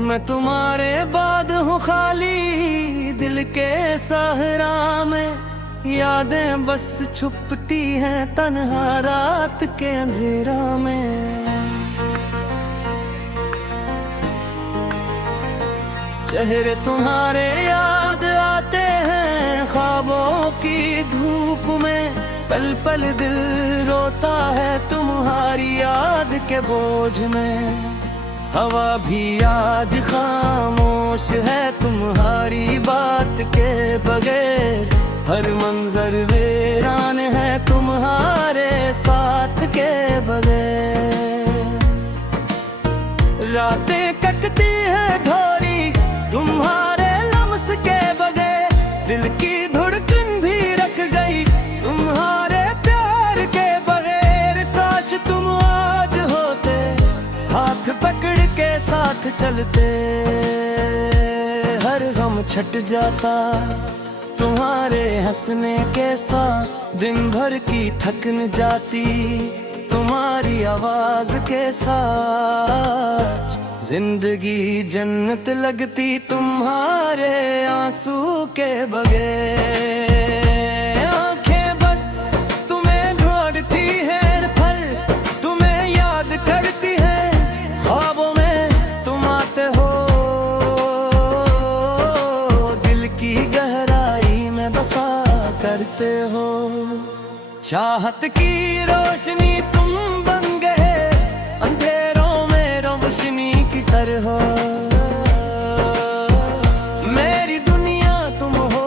मैं तुम्हारे बाद हूँ खाली दिल के सहरा में, यादें बस छुपती हैं तन्हा रात के अंधेरा में। चेहरे तुम्हारे याद आते हैं ख्वाबों की धूप में, पल पल दिल रोता है तुम्हारी याद के बोझ में। हवा भी आज खामोश है तुम्हारी बात के बगैर, हर मंजर वीरान है तुम्हारे साथ के बगैर। रातें कटती है धोरी तुम्हारे लम्स के बगैर, दिल की धड़कन भी रख गई तुम्हारे प्यार के बगैर। काश तुम आज होते हाथ पकड़ के साथ चलते, हर गम छट जाता तुम्हारे हंसने के साथ, दिन भर की थकन जाती तुम्हारी आवाज के साथ। जिंदगी जन्नत लगती तुम्हारे आंसू के बगैर। आंखें बस तुम्हें ढूंढती है पल तुम्हें याद करती है, ख्वाबों में तुम आते हो दिल की गहराई में बसा करते हो। चाहत की रोशनी तुम बन गए अंधेरों में रोशनी की तरह, मेरी दुनिया तुम हो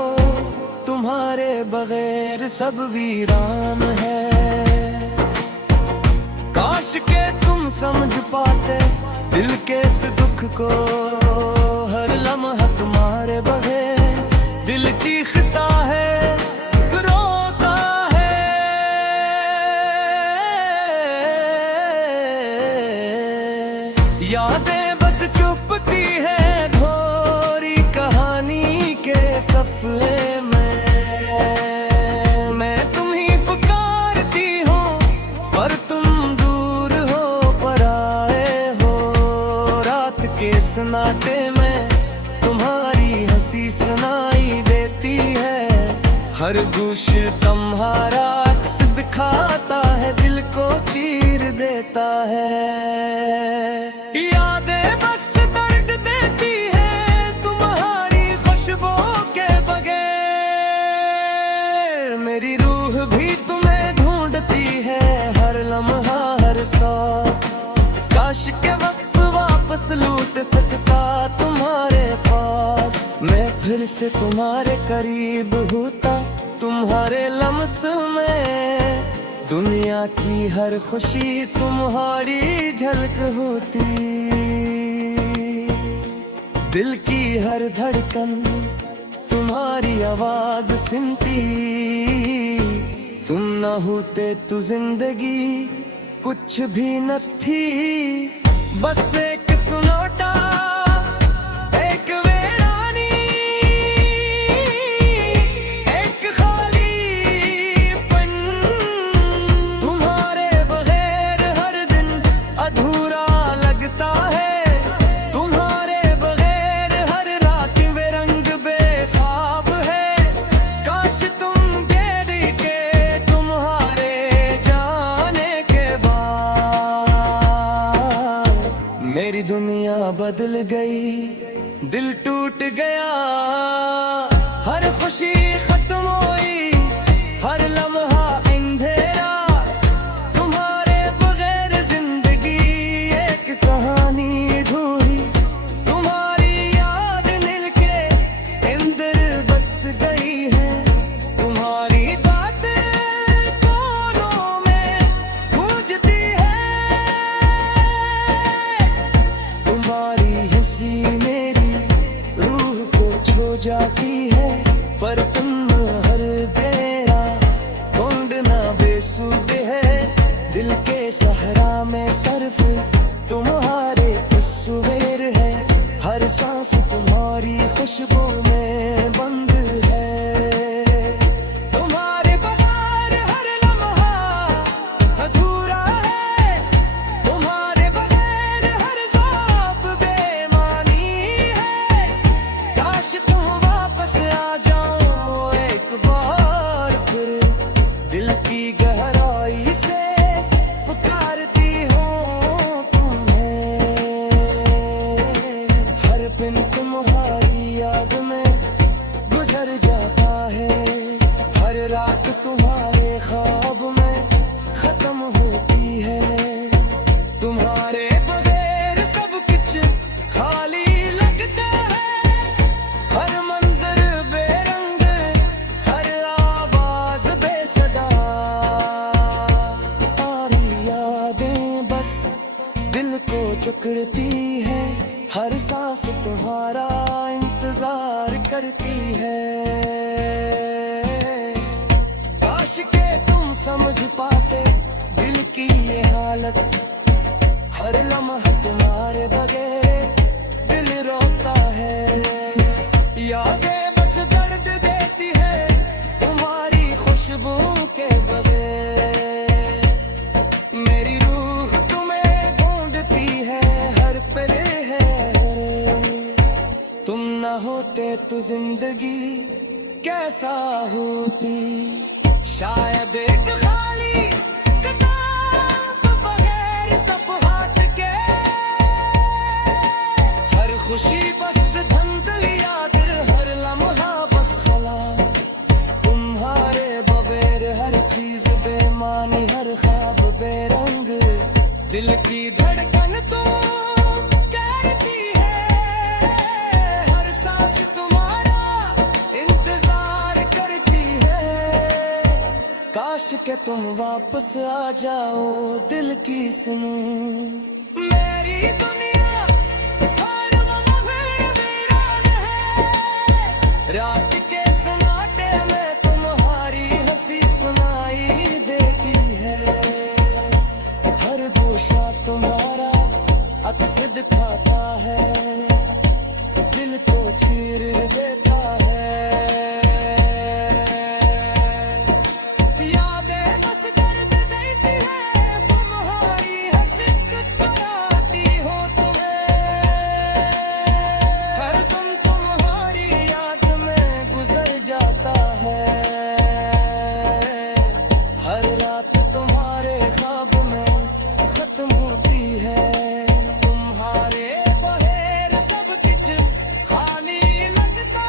तुम्हारे बगैर सब वीरान है। काश के तुम समझ पाते दिल के इस दुख को, हर लम्हा तुम्हारे बगैर दिल चीखता है रोता है। यादें बस चुपती है धोरी कहानी के सफले में। मैं तुम्हीं पुकारती हूँ पर तुम दूर हो पर आए हो। रात के सन्नाटे में तुम्हारी हंसी सुनाई देती है, हर गूश तुम्हारा अक्स दिखाता है दिल को चीर देता है। यादें बस दर्द देती है तुम्हारी खुशबू के बगैर, मेरी रूह भी तुम्हें ढूंढती है हर लम्हा हर सांस। काश के वक्त वापस लौट सकता तुम्हारे पास, मैं फिर से तुम्हारे करीब होता तुम्हारे लम्स में। दुनिया की हर खुशी तुम्हारी झलक होती, दिल की हर धड़कन तुम्हारी आवाज सुनती। तुम न होते तो जिंदगी कुछ भी न थी, बस एक सुनोटा एक वीरानी, एक खालीपन। तुम्हारे बगैर हर दिन अधूरा लगता है, तुम्हारे बगैर हर रात बेरंग बेख्वाब है। काश तुम देरी के तुम्हारे जाने के बाद मेरी दुनिया बदल गई, दिल टूट गया, हर खुशी खत्म हुई, हर लम्हा अंधेरा। तुम्हारे बगैर जिंदगी एक कहानी अधूरी, तुम्हारी याद दिल के अंदर बस गई है। तुम्हारी बातें कोनों में गूंजती है, तुम्हारी हंसी मेरी रूह को छू जाती है। पर तुम हर तेरा ढूंढना बेसुध है, दिल के सहरा में सर्फ तुम्हारे तस्वीर है। हर सांस तुम्हारी खुशबू में बंद है, तुम्हारे बगैर हर लम्हा अधूरा है। तुम्हारे बगैर हर ख्वाब बेमानी फिर दिल की गहराई से पुकारती हूँ तुम्हें। हर दिन तुम्हारी याद में गुजर जाता है, हर रात तुम्हारे ख्वाब में खत्म होती है। तुम्हारे बगैर सब कुछ खाली लगता है, हर मंजर बेरंग, हर आवाज बेसदा। तुम्हारी यादें बस दिल को जकड़ती है, हर सांस तुम्हारा इंतजार करती है। काश के तुम समझ पाते दिल की ये हालत, हर लम्हा तुम्हारे बगैर दिल रोता है। यादें बस दर्द देती है तुम्हारी खुशबू के बगैर। मेरी रूह तुम्हें ढूंढती है हर पले है। तुम ना होते तो जिंदगी कैसा होती, शायद एक खाली किताब बगैर सफ़हात के। हर खुशी बस धुंधली याद, हर लम्हा बस खला। तुम्हारे बगैर हर चीज बेमानी, हर ख्वाब बेरंग। दिल की धड़कन तो कहती है, हर सांस तुम्हारा इंतजार करती है। काश के तुम वापस आ जाओ दिल की सुनो। मेरी दुनिया हर लम्हे वीरान है, रात के सन्नाटे में तुम्हारी हंसी सुनाई देती है। हर गोशा तुम्हारा अक्स दिखाता है, दिल को चीर देता है। यादें बस दर्द देती है, तुम्हारी हंसी कराती हो तुम्हें। हर दिन तुम्हारी याद में गुजर जाता है, हर रात तुम्हारे ख्वाब में खत्म होती है। तुम्हारे बगैर सब कुछ खाली लगता।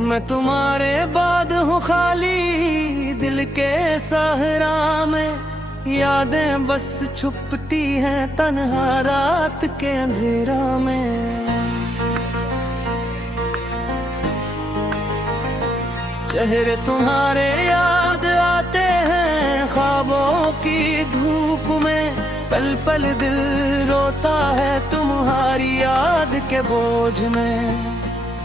मैं तुम्हारे बाद हूँ खाली दिल के सहरा में। यादें बस छुपती हैं तन्हा रात के अंधेरा में। चेहरे तुम्हारे याद आते हैं ख्वाबों की धूप में। पल पल दिल रोता है तुम्हारी याद के बोझ में।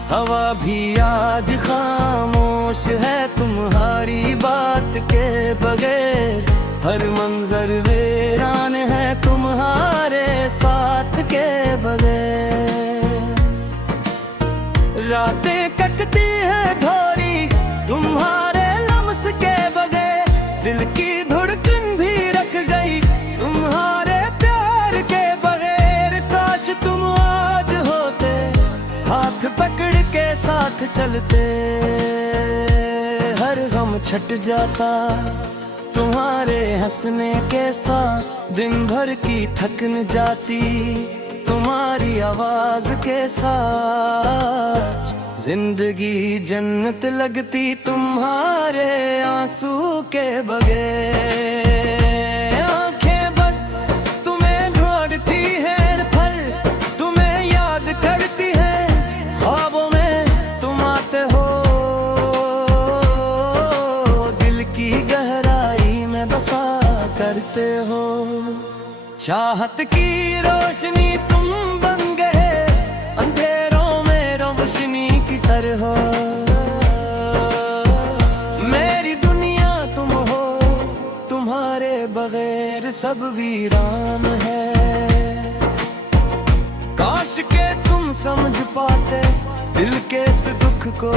हवा भी आज खामोश है तुम्हारी बात के बगैर। हर मंजर वीरान है तुम्हारे साथ के बगैर। रातें कटती है धोरी तुम्हारे लम्स के बगैर। दिल की धड़कन भी रख गई तुम्हारे प्यार के बगैर। काश तुम आज होते हाथ पकड़ के साथ चलते, हर गम छट जाता तुम्हारे हंसने के साथ। दिन भर की थकन जाती तुम्हारी आवाज के साथ। जिंदगी जन्नत लगती तुम्हारे आंसू के बगैर। आंखें बस तुम्हें ढूंढती है, पल तुम्हें याद करती है। ख्वाबों में तुम आते हो, दिल की गहराई में बसा करते हो। चाहत की रोशनी तुम बन गए, अंधेरों में रोशनी की तरह। मेरी दुनिया तुम हो, तुम्हारे बगैर सब वीरान है। काश के तुम समझ पाते दिल के इस दुख को।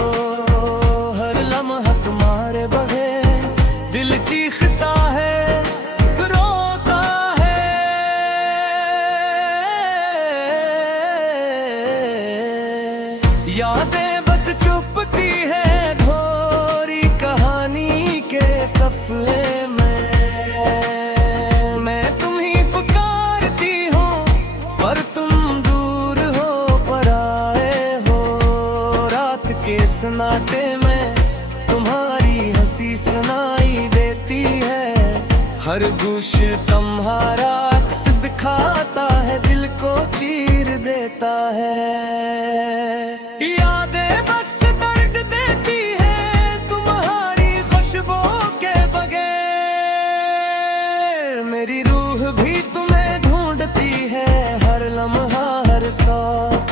हर लम्हा तुम्हारे बगैर दिल चीखता है, रोता है। यादें बस चुपती है घोरी कहानी के सफे में। मैं तुम्हीं पुकारती हूँ पर तुम दूर हो, पर आए हो। रात के सन्नाटे में तुम्हारी हंसी सुनाई देती है। हर गूश तुम्हारा अक्स दिखाता है, दिल को चीर देता है। यादें बस दर्द देती है तुम्हारी खुशबू के बगैर। मेरी रूह भी तुम्हें ढूंढती है हर लम्हा हर सांस।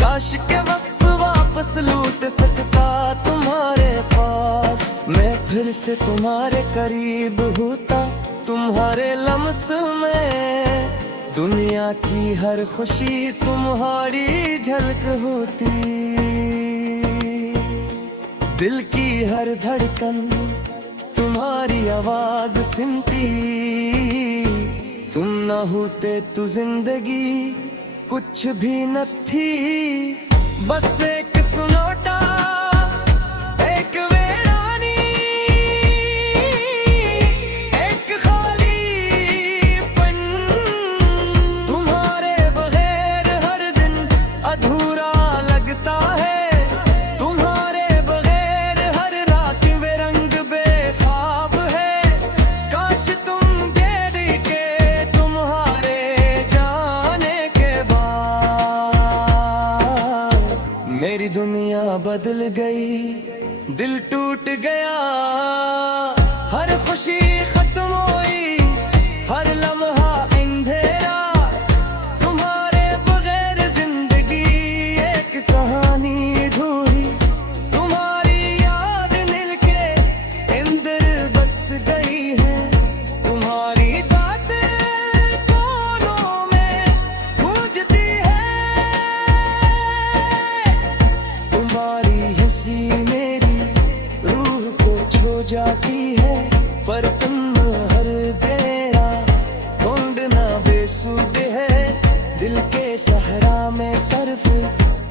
काश के वक्त वापस लौट सकता तुम्हारे पास। मैं फिर से तुम्हारे करीब होता तुम्हारे लम्स में। दुनिया की हर खुशी तुम्हारी झलक होती। दिल की हर धड़कन तुम्हारी आवाज सुनती। तुम न होते तो जिंदगी कुछ भी न थी। बस एक सुनोटा, एक वीरानी, एक खालीपन। तुम्हारे बगैर हर दिन अधूरा लगता है। तुम्हारे बगैर हर रात बेरंग बेख्वाब है। काश तुम दे के तुम्हारे जाने के बाद मेरी दुनिया बदल गई, दिल टूट गया। हर खुशी खत्म हुई, हर लम्हा अंधेरा। तुम्हारे बगैर जिंदगी एक कहानी अधूरी। तुम्हारी याद दिल के अंदर बस गई है। तुम्हारी बातें कोनों में गूंजती है। तुम्हारी हंसी मेरी रूह को छू जाती है। पर तुम हर तेरा ढूंढना बेसुध है। दिल के सहरा में सर्फ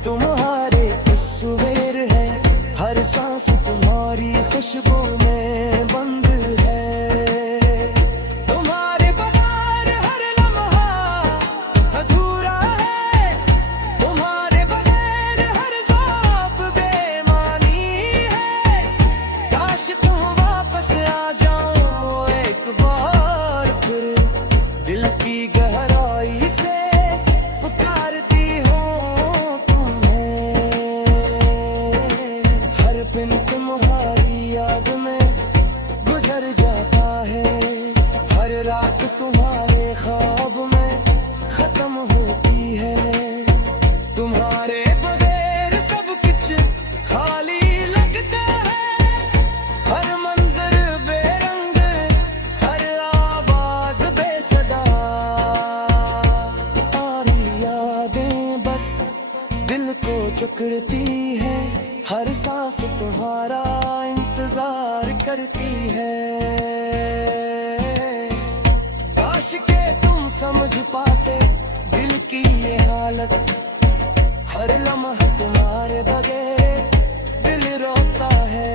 तुम्हारे तस्वीर है। हर सांस तुम्हारी खुशबू में बंद है। तुम्हारे बगैर हर लम्हा अधूरा है। तुम्हारे बगैर हर ख्वाब बेमानी है। काश तुम वापस आ जाओ एक बार फिर। दिल की गहराई से पुकारती हूँ तुम्हें। हर पल तुम्हारी याद में गुजर जाता है। हर रात तुम्हारे ख्वाब में खत्म होती है। तुम्हारे बगैर सब कुछ खाली लगता है। हर मंजर बेरंग, हर आवाज बेसदा। तुम्हारी यादें बस दिल को जकड़ती है। हर सांस तुम्हारा इंतजार करती है। काश के तुम समझ पाते दिल की ये हालत। हर लम्हा तुम्हारे बगैर दिल रोता है।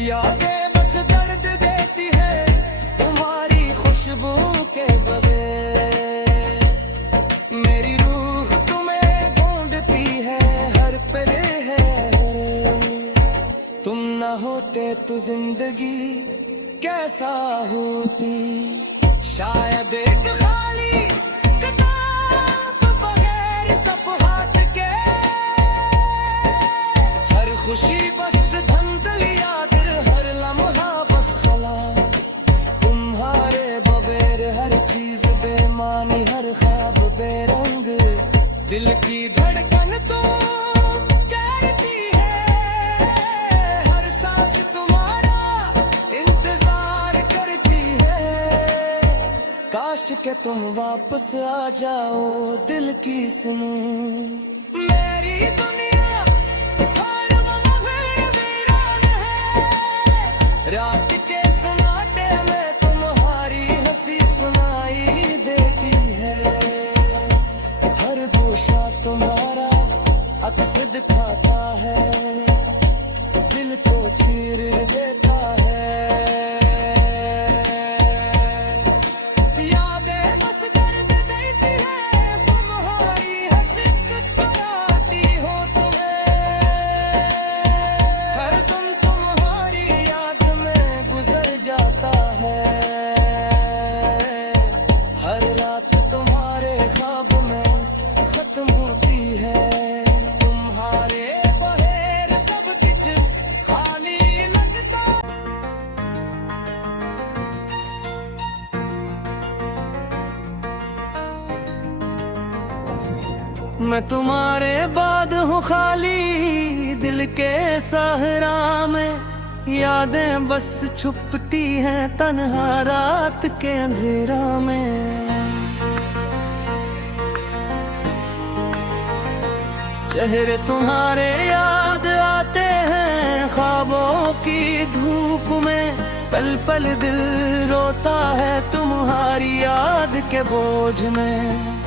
यादें बस दर्द देती है तुम्हारी खुशबू के बगैर। मेरी रूह तुम्हें ढूंढती है हर पल है। तुम ना होते तो जिंदगी कैसा होती। शायद एक खाली किताब बगैर सफ़हात के। हर खुशी बस धंधली याद, हर लम्हा बस खला। तुम्हारे बगैर हर चीज बेमानी, हर ख्वाब बेरंग। दिल की धड़कन तो कहती है। हर सांस तुम्हारा इंतजार करती है। काश के तुम वापस आ जाओ दिल की सुनो। मेरी दुनिया हर मगर वीरान है। रात के सन्नाटे में तुम्हारी हंसी सुनाई देती है। हर गोशा तुम्हारा दिखाता है, दिल को चीर देता है। यादें बस दर्द देती है, तुम्हारी हंसी कराती हो तुम्हें। हर दिन तुम्हारी याद में गुजर जाता है, हर रात तुम्हारे ख्वाब में खत्म होती है। मैं तुम्हारे बाद हूँ खाली दिल के सहरा में, यादें बस छुपती हैं तन्हा रात के अंधेरा में। चेहरे तुम्हारे याद आते हैं ख्वाबों की धूप में, पल पल दिल रोता है तुम्हारी याद के बोझ में।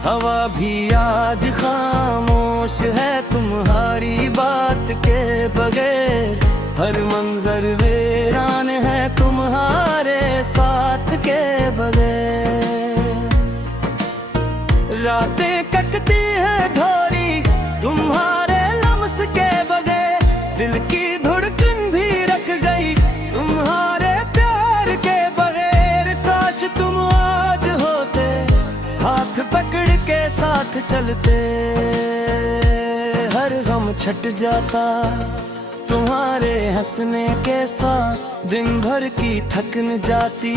हवा भी आज खामोश है तुम्हारी बात के बगैर, हर मंजर वीरान है तुम्हारे साथ के बगैर। रातें कटती है धोरी तुम्हारे लम्स के बगैर, दिल की धड़कन भी रख गई तुम्हारे प्यार के बगैर। काश तुम आज होते हाथ पकड़ के साथ चलते, हर गम छट जाता तुम्हारे हंसने के साथ। दिन भर की थकन जाती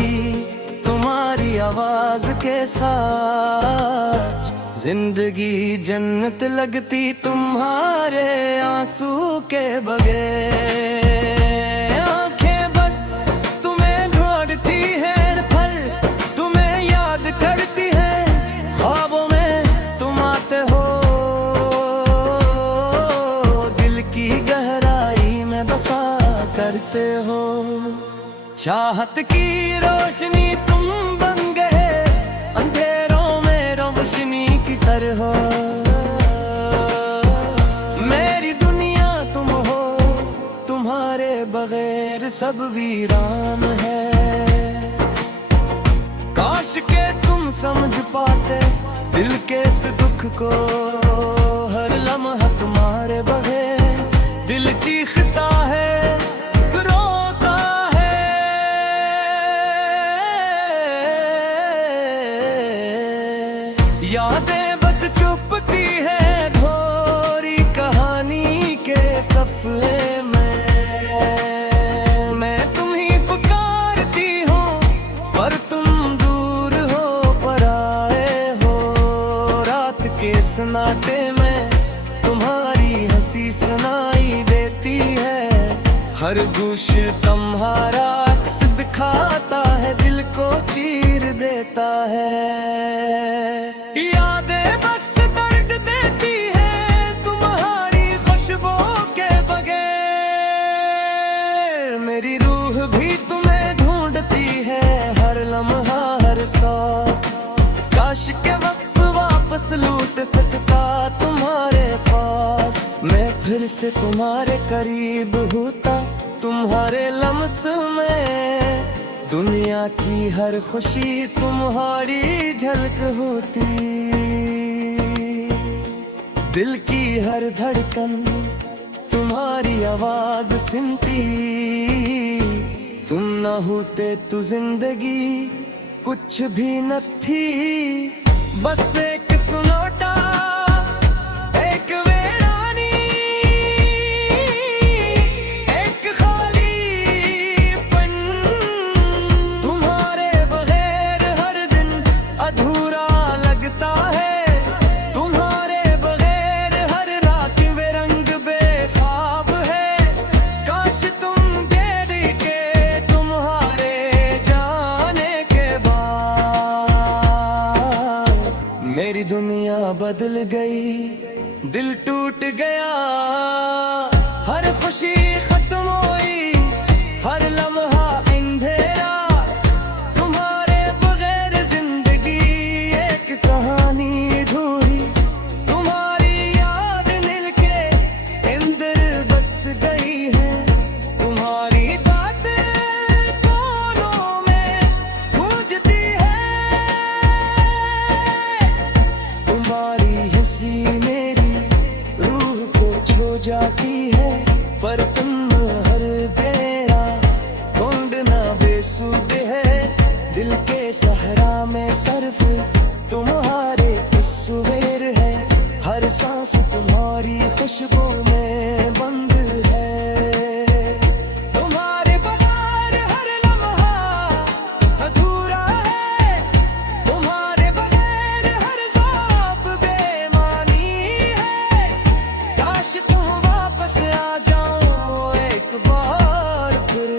तुम्हारी आवाज के साथ, जिंदगी जन्नत लगती तुम्हारे आंसू के बगैर। आंखें बस तुम्हें ढूंढती हैं, पल तुम्हें याद करती हैं, ख्वाबों में तुम आते हो, दिल की गहराई में बसा करते हो। चाहत की रोशनी तुम बन गए, अंधेरों में रोशनी की तरह। मेरी दुनिया तुम हो, तुम्हारे बगैर सब वीरान है। काश के तुम समझ पाते दिल के इस दुख को, हर लम्हा तुम्हारे बगैर दिल चीखता है, रोता है। यादें बस चुपती है धोरी कहानी के सफे में। मैं तुम्हीं पुकारती हूँ पर तुम दूर हो, पर आए हो। रात के सन्नाटे में तुम्हारी हंसी सुनाई देती है, हर गूश तुम्हारा अक्स दिखाता है, दिल को चीर देता है। यादें बस दर्द देती है तुम्हारी खुशबू के बगैर। मेरी रूह भी तुम्हें ढूंढती है हर लम्हा हर सांस। काश के वक्त वापस लौट सकता तुम्हारे पास, मैं फिर से तुम्हारे करीब होता तुम्हारे लम्स में। दुनिया की हर खुशी तुम्हारी झलक होती, दिल की हर धड़कन तुम्हारी आवाज सुनती। तुम न होते तो जिंदगी कुछ भी न थी, बस एक सुनोटा एक वीरानी, एक खालीपन। तुम्हारे बगैर हर दिन अधूरा लगता है, तुम्हारे बगैर हर रात बेरंग बेख्वाब है। काश तुम दे के तुम्हारे जाने के बाद मेरी दुनिया बदल गई, दिल टूट गया, हर खुशी खत्म हुई, हर लम्हा अंधेरा। तुम्हारे बगैर जिंदगी एक कहानी अधूरी, तुम्हारी याद दिल के सी मेरी रूह को छू जाती है, पर तुम हर बेरा ढूंढना बेसुध है। दिल के सहरा में सर्फ तुम्हारे तस्वीर है, हर सांस तुम्हारी खुशबू में बंद है। तुम्हारे बगैर हर लम्हा अधूरा है, तुम्हारे बगैर हर ख्वाब बेमानी है। काश तुम वापस आ जाओ एक बार फिर,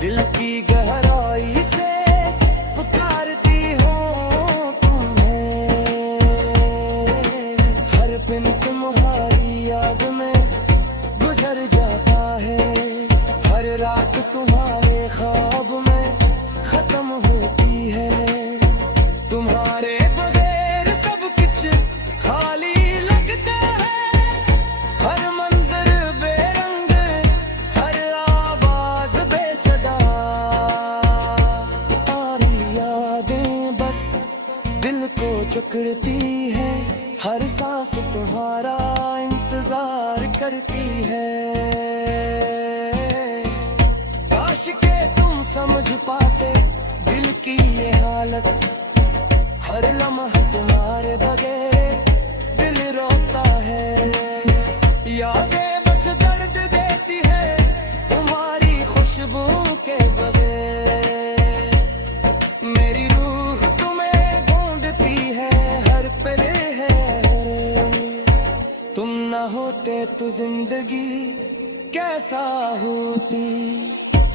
दिल की गहराई से पुकारती हूँ तुम्हें। हर दिन तुम्हारी याद में गुजर जाता है, हर रात तुम्हारे ख्वाब में खत्म होती है। तुम्हारे बगैर सब कुछ खाली लगता है, हर मंजर बेरंग, हर आवाज बेसदा। तुम्हारी यादें बस दिल को जकड़ती है, हर सांस तुम्हारा इंतजार करती है। काश के तुम समझ पाते दिल की ये हालत, हर लम्हा तुम्हारे बगैर दिल रोता है। यादें बस दर्द देती है तुम्हारी खुशबू के बगैर। मेरी रूह तुम्हें ढूंढती है हर पल है। तुम ना होते तो जिंदगी कैसा होती,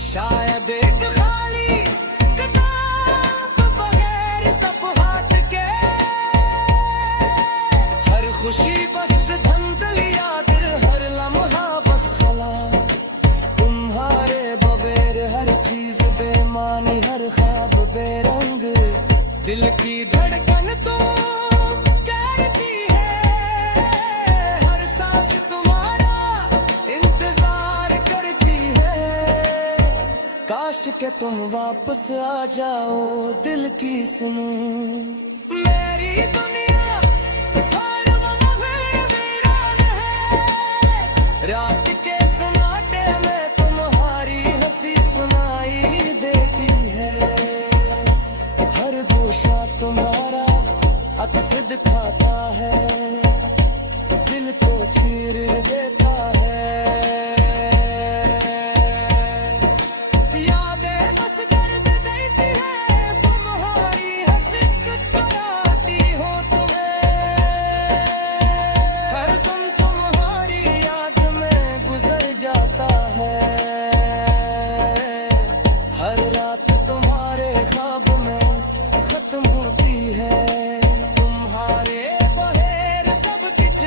शायद एक खाली किताब बगैर सफ़हात के। हर खुशी बस धंधली याद, हर लम्हा बस खला। तुम्हारे बगैर हर चीज बेमानी, हर ख्वाब बेरंग। दिल की धड़कन तो कहती है, हर सांस तुम्हारा इंतजार करती है। काश के तुम वापस आ जाओ दिल की सुनो। मेरी दुनिया हर मंज़र वीरान है, रात के सन्नाटे में तुम्हारी हंसी सुनाई देती है। हर गोशा तुम्हारा अक्स दिखाता है, दिल को चीर देता है। यादें बस दर्द देती है, तुम्हारी हंसी कराती हो तुम्हें। हर दिन तुम्हारी याद में गुजर जाता है, हर रात तुम्हारे ख्वाब में खत्म होती है। तुम्हारे बगैर सब कुछ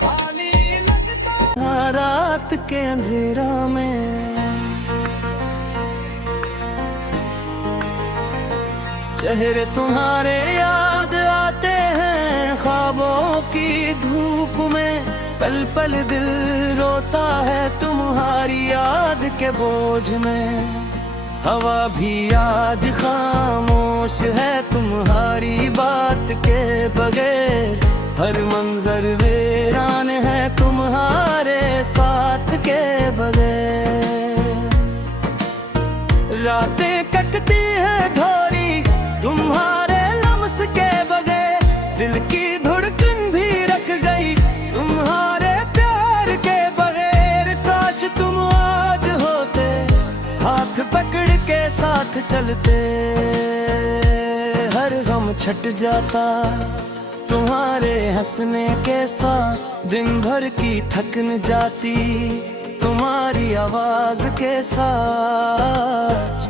खाली लगता। रात के अंधेरा में चेहरे तुम्हारे याद आते हैं, ख्वाबों की धूप में पल पल दिल रोता है तुम्हारी याद के बोझ में। हवा भी आज खामोश है तुम्हारी बात के बगैर, हर मंजर वीरान है तुम्हारे साथ के बगैर। रातें कटती है धोरी तुम्हारे लम्स के बगैर, दिल की धड़कन भी रख गई तुम्हारे प्यार के बगैर। काश तुम आज होते हाथ पकड़ के साथ चलते, हर गम छट जाता तुम्हारे हंसने के साथ। दिन भर की थकन जाती तुम्हारी आवाज के साथ।